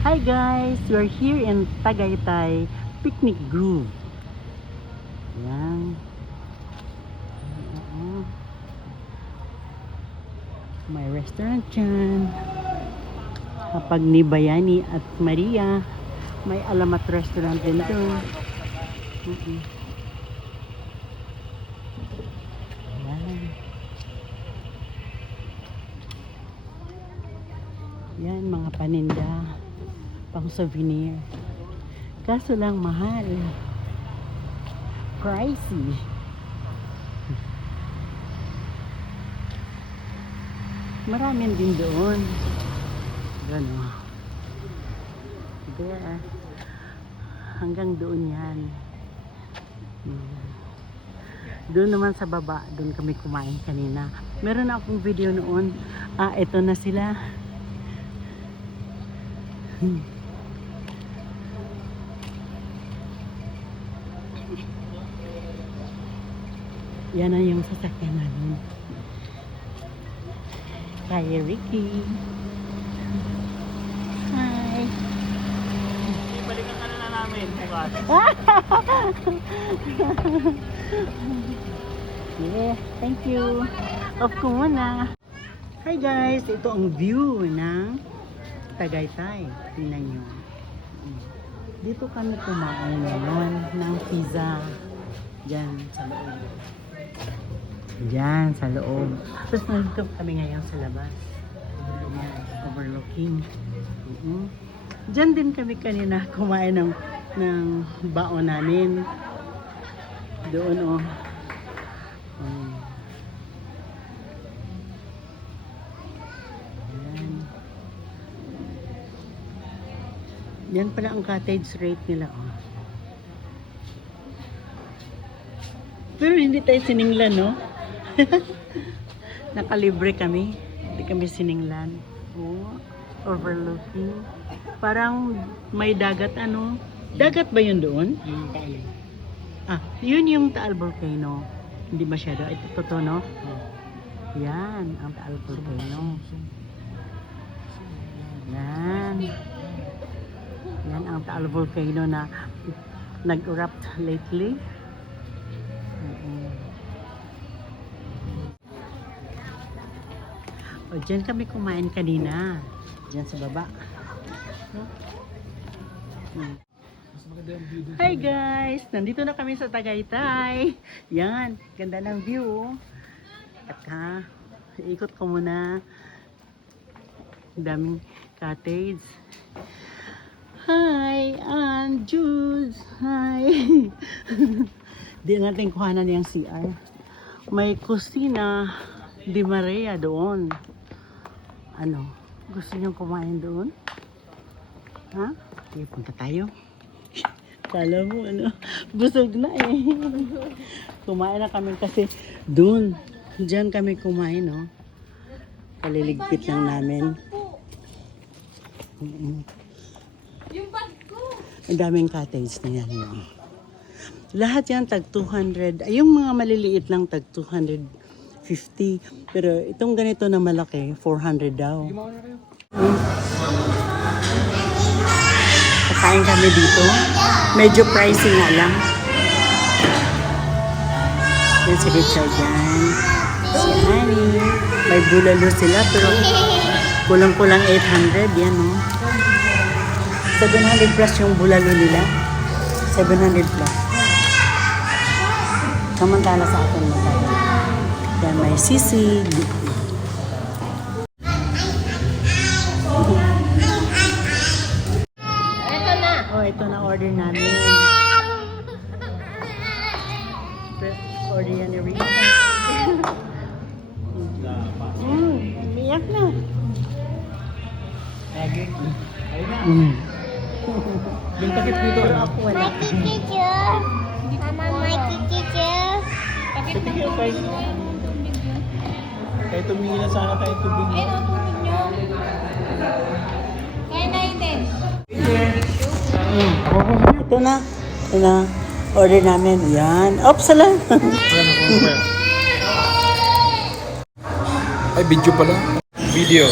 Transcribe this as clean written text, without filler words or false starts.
Hi guys! We're here in Tagaytay Picnic Grove. Yan. May restaurant dyan. Kapag ni Bayani at Maria, may Alamat restaurant din doon. Yan. Yan, mga paninda. Pang souvenir. Kaso lang mahal. Pricey. Maraming din doon. Gano'n. There. Hanggang doon yan. Doon naman sa baba, doon kami kumain kanina. Meron na akong video noon. Ito na sila. Yan na yung sasakyan namin. Kay Ricky. Hi. Balikan ka na namin bukas. Yeah, thank you. Off ko muna. Hi guys, ito ang view ng Tagaytay. Tingnan nyo. Dito kami kumain ngayon ng pizza. Diyan sa loob. Diyan sa loob. Tapos nandito kami ngayon sa labas. Ayan, overlooking. Diyan din kami kanina kumain ng baon namin. Doon oh. Ayan. Yan pala ang cottage rate nila oh. Pero hindi tayo sininglan, no? Nakalibre kami. Hindi kami sininglan. Oh, overlooking. Parang may dagat, ano? Dagat ba yun doon? Yun yung Taal Volcano. Hindi masyado. Ito totoo, no? Yan, ang Taal Volcano. Yan. Yan ang Taal Volcano na nag-erupt lately. O, dyan kami kumain kanina. Dyan sa baba. Hi guys! Nandito na kami sa Tagaytay. Yan. Ganda ng view. At ikot ko muna. Daming cottage. Hi! And Jules! Hi! Di natin kuhanan yung CR. May kusina di Maria doon. Ano? Gusto nyo kumain doon? Ha? Sige, punta tayo. Kala mo, ano? Busog na eh. Kumain na kami kasi doon. Diyan kami kumain, no? Kaliligpit lang namin. Yung bag ko! Ang daming cottage na yan. Yun. Lahat yan tag 200. Ay, yung mga maliliit lang tag 250. Pero itong ganito na malaki, 400 daw. Kakain kami dito. Medyo pricey nga lang. Yan si Richard yan. Si Annie. May bulalo sila pero kulang-kulang 800. Yan o. 700 plus yung bulalo nila. 700 plus. Samantala sa atin magkano. Yan may sisig. Ito na! Oh, ito na order namin. Order yan ni Rita. Umiyak na. Yung takip dito. Pero ako wala. My teacher. Mama, my teacher. Bakit Sige, okay. Kahit tumingin na sana tayo tubig. Ayun ang tubig nyo. Kaya na yun din. Ito na. Ito na. Order namin. Yan. Oops, sala. Ay, video pala. Video.